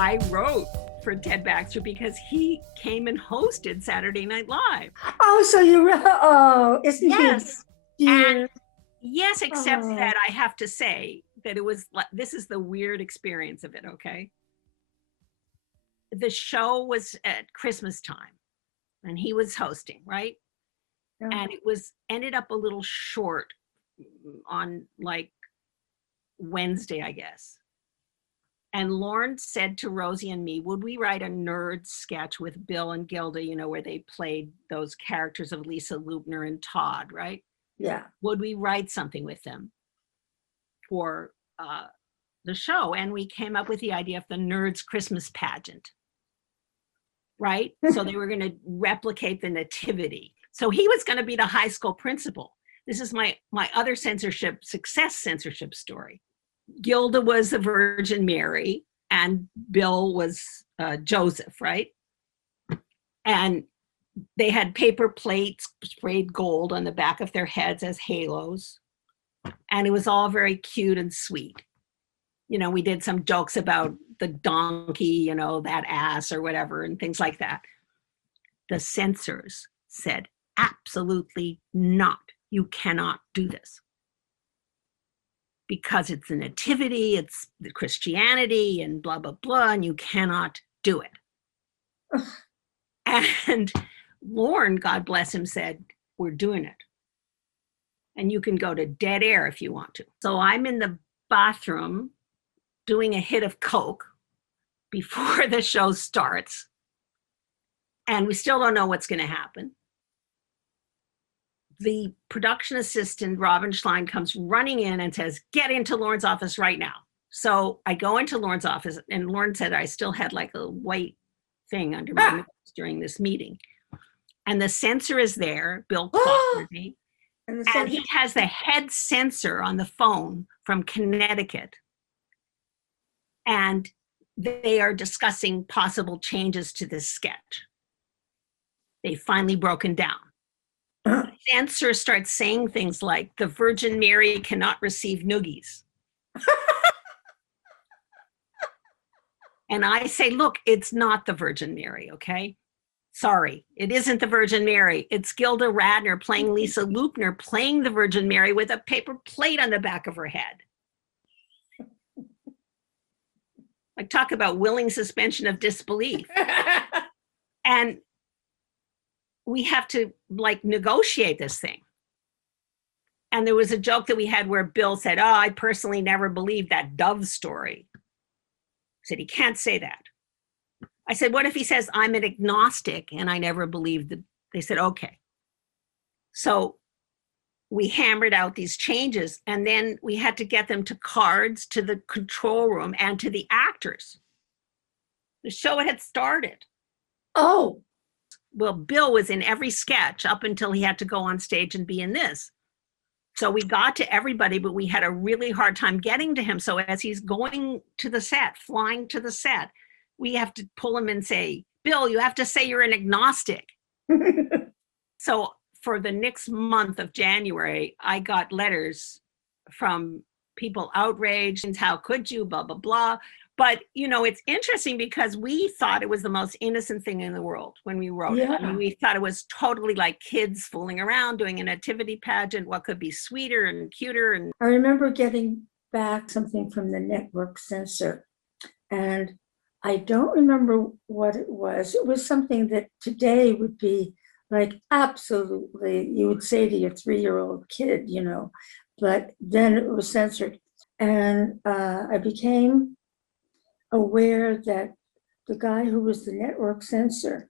I wrote for Ted Baxter because he came and hosted Saturday Night Live. Oh, so you wrote, oh, isn't Yes. he dear? Yes, except Oh. that I have to say that it was, this is the weird experience of it, okay? The show was at Christmas time and he was hosting, right? Yeah. And it was ended up a little short on like Wednesday, I guess. And Lauren said to Rosie and me, would we write a Nerds sketch with Bill and Gilda, you know, where they played those characters of Lisa Lubner and Todd, right? Yeah. Would we write something with them for the show? And we came up with the idea of the Nerds Christmas pageant, right? So they were going to replicate the Nativity. So he was going to be the high school principal. This is my other success censorship story. Gilda was the Virgin Mary and Bill was Joseph, right? And they had paper plates sprayed gold on the back of their heads as halos. And it was all very cute and sweet. You know, we did some jokes about the donkey, you know, that ass or whatever, and things like that. The censors said, absolutely not. You cannot do this. Because it's the nativity, it's the Christianity and blah, blah, blah, and you cannot do it. And Lauren, God bless him, said, we're doing it. And you can go to dead air if you want to. So I'm in the bathroom doing a hit of Coke before the show starts. And we still don't know what's going to happen. The production assistant, Robin Schlein, comes running in and says, get into Lauren's office right now. So I go into Lauren's office and Lauren said I still had like a white thing under my nose during this meeting. And the censor is there, Bill Clotworthy, and he has the head censor on the phone from Connecticut. And they are discussing possible changes to this sketch. They've finally broken down. The censor starts saying things like, the Virgin Mary cannot receive noogies. And I say, look, it's not the Virgin Mary, okay? Sorry, it isn't the Virgin Mary. It's Gilda Radner playing Lisa Lubner, playing the Virgin Mary with a paper plate on the back of her head. Like, talk about willing suspension of disbelief. And we have to like negotiate this thing. And there was a joke that we had where Bill said, oh, I personally never believed that dove story. I said, he can't say that. I said, what if he says I'm an agnostic and I never believed that? They said, okay. So we hammered out these changes and then we had to get them to cards, to the control room and to the actors. The show had started. Oh. Well, Bill was in every sketch up until he had to go on stage and be in this. So we got to everybody, but we had a really hard time getting to him. So as he's going to the set, flying to the set, we have to pull him and say, Bill, you have to say you're an agnostic. So for the next month of January, I got letters from people outraged, how could you, blah, blah, blah. But, you know, it's interesting because we thought it was the most innocent thing in the world when we wrote it. I mean, we thought it was totally like kids fooling around, doing a nativity pageant. What could be sweeter and cuter? And I remember getting back something from the network censor. And I don't remember what it was. It was something that today would be like, absolutely, you would say to your 3-year-old kid, you know, but then it was censored. And I became aware that the guy who was the network censor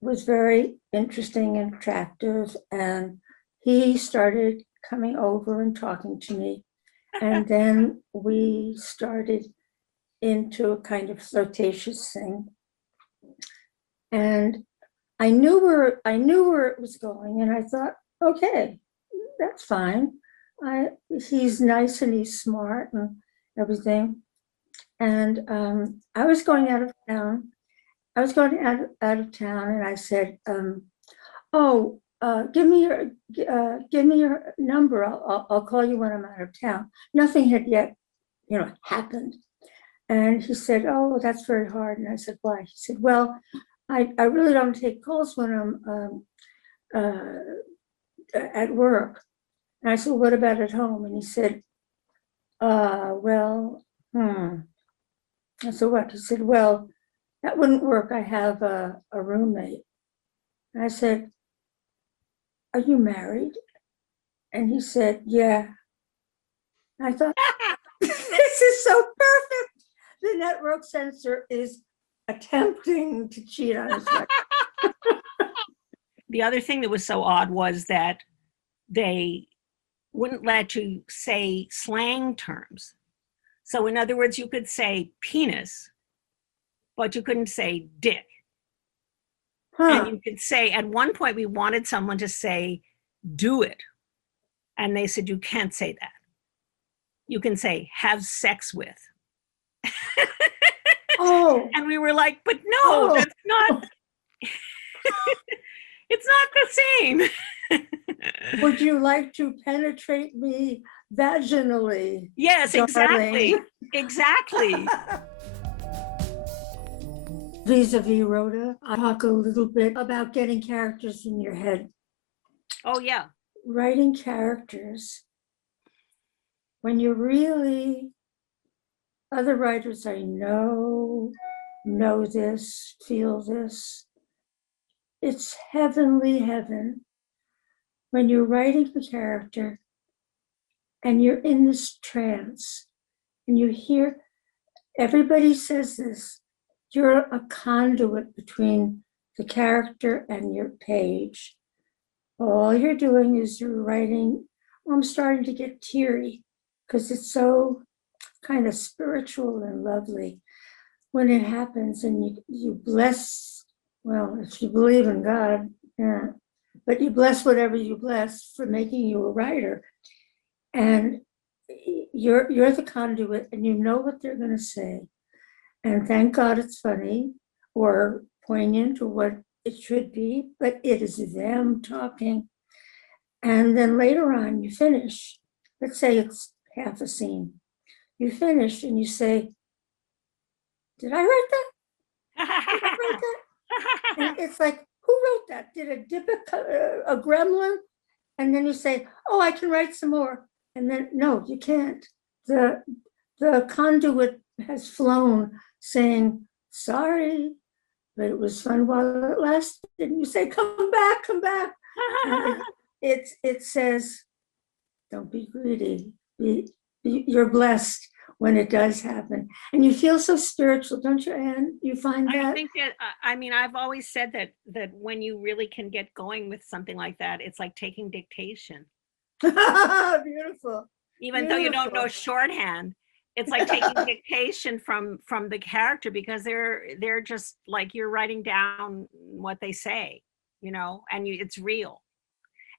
was very interesting and attractive, and he started coming over and talking to me, and then we started into a kind of flirtatious thing, and I knew where it was going, and I thought, okay, that's fine. He's nice and he's smart and everything. And I was going out of town. Out of town, and I said, give me your number. I'll call you when I'm out of town. Nothing had yet, you know, happened. And he said, oh, well, that's very hard. And I said, why? He said, well, I really don't take calls when I'm at work. And I said, what about at home? And he said, well, I said, what? He said, well, that wouldn't work. I have a roommate. And I said, are you married? And he said, yeah. And I thought, this is so perfect. The network censor is attempting to cheat on his wife. The other thing that was so odd was that they wouldn't let you say slang terms. So in other words, you could say penis, but you couldn't say dick. And you could say, at one point, we wanted someone to say, do it. And they said, you can't say that. You can say, have sex with. Oh. And we were like, but no, that's not, it's not the same. Would you like to penetrate me vaginally? Yes, darling? exactly. Vis-a-vis Rhoda, I talk a little bit about getting characters in your head. Oh, yeah. Writing characters, when you really, other writers I know this, feel this, it's heavenly heaven when you're writing the character and you're in this trance and you hear, everybody says this, you're a conduit between the character and your page. All you're doing is you're writing. I'm starting to get teary because it's so kind of spiritual and lovely when it happens, and you bless, well, if you believe in God, yeah, but you bless whatever you bless for making you a writer. And you're the conduit and you know what they're going to say. And thank God it's funny or poignant or what it should be, but it is them talking. And then later on you finish, let's say it's half a scene. You finish and you say, did I write that? Did I write that? And it's like, who wrote that? Did a gremlin? And then you say, oh, I can write some more. And then, no, you can't. The conduit has flown saying, sorry, but it was fun while it lasted. And you say, come back, come back. And it says, don't be greedy. You're blessed when it does happen. And you feel so spiritual, don't you, Anne? You find that? I think that, I mean, I've always said that when you really can get going with something like that, it's like taking dictation. Beautiful. Even though you don't know shorthand, it's like taking dictation from the character, because they're just like, you're writing down what they say, you know, and it's real.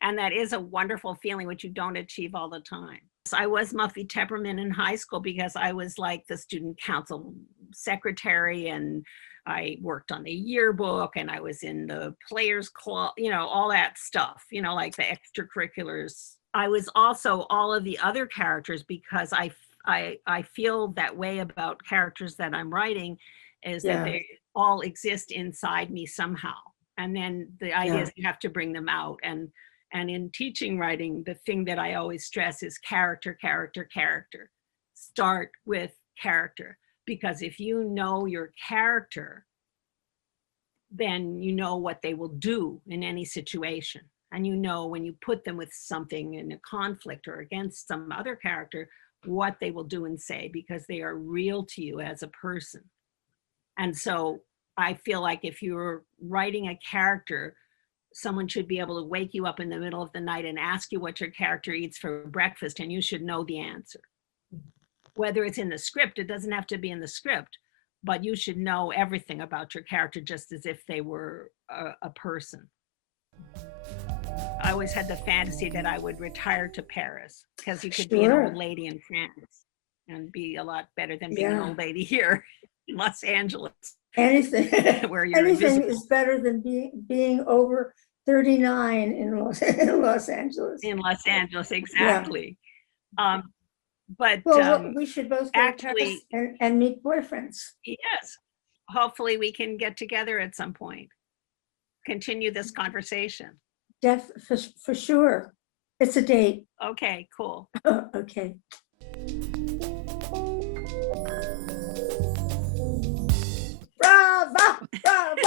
And that is a wonderful feeling, which you don't achieve all the time. So I was Muffy Tepperman in high school because I was like the student council secretary, and I worked on the yearbook, and I was in the players club, you know, all that stuff, you know, like the extracurriculars. I was also all of the other characters, because I feel that way about characters that I'm writing, is that they all exist inside me somehow. And then the idea is you have to bring them out. And in teaching writing, the thing that I always stress is character, character, character. Start with character, because if you know your character, then you know what they will do in any situation. And you know, when you put them with something in a conflict or against some other character, what they will do and say, because they are real to you as a person. And so I feel like if you're writing a character, someone should be able to wake you up in the middle of the night and ask you what your character eats for breakfast, and you should know the answer. Whether it's in the script, it doesn't have to be in the script, but you should know everything about your character, just as if they were a person. I always had the fantasy that I would retire to Paris, because you could be an old lady in France and be a lot better than being an old lady here in Los Angeles. Anything, where you're anything invisible. is better than being over 39 in Los Angeles. In Los Angeles, exactly. But Well, we should both go to actually, Paris and meet boyfriends. yes, hopefully we can get together at some point, continue this conversation. For sure. It's a date. Okay, cool. Okay. Bravo! Bravo!